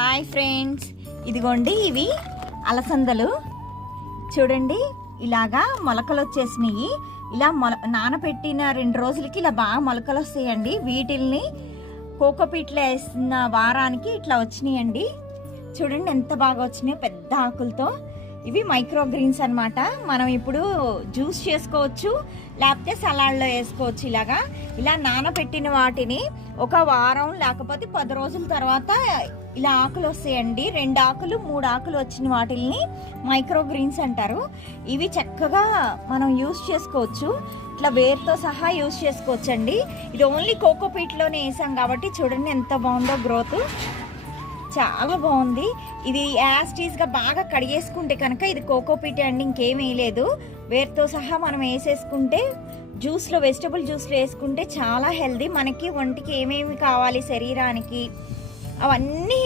Hi friends, ఇదిగోండి ఇవి అలసందలు చూడండి. ఇలాగా మొలకలు వచ్చేసినాయి. ఇలా నానబెట్టిన 2 రోజులకి ఇలా బాగా మొలకలు వస్తాయండి. వీటిల్ని కోకోపీట్లో వేసిన వారానికి ఇట్లా వచ్చినాయండి. చూడండి ఎంత బాగా వచ్చినాయో, పెద్ద ఆకులతో. ఇవి మైక్రో గ్రీన్స్ అన్నమాట. మనం ఇప్పుడు జ్యూస్ చేసుకోవచ్చు, లేకపోతే సలాడ్లో వేసుకోవచ్చు. ఇలా నానబెట్టిన వాటిని ఒక వారం లేకపోతే 10 రోజుల తర్వాత ఇలా ఆకులు వస్తాయండి. 2 ఆకులు 3 ఆకులు వచ్చిన వాటిని మైక్రో గ్రీన్స్ అంటారు. ఇవి చక్కగా మనం యూస్ చేసుకోవచ్చు. ఇట్లా వేరుతో సహా యూస్ చేసుకోవచ్చు అండి. ఇది ఓన్లీ కోకోపీట్లోనే వేసాం కాబట్టి చూడండి ఎంత బాగుందో గ్రోత్. చాలా బాగుంది. ఇది యాస్టీస్గా బాగా కడిగేసుకుంటే కనుక ఇది కోకోపీట్ అండి, ఇంకేం వేయలేదు. వేరుతో సహా మనం వేసేసుకుంటే జ్యూస్లో, వెజిటబుల్ జ్యూస్లో వేసుకుంటే చాలా హెల్దీ. మనకి ఒంటికి ఏమేమి కావాలి శరీరానికి అవన్నీ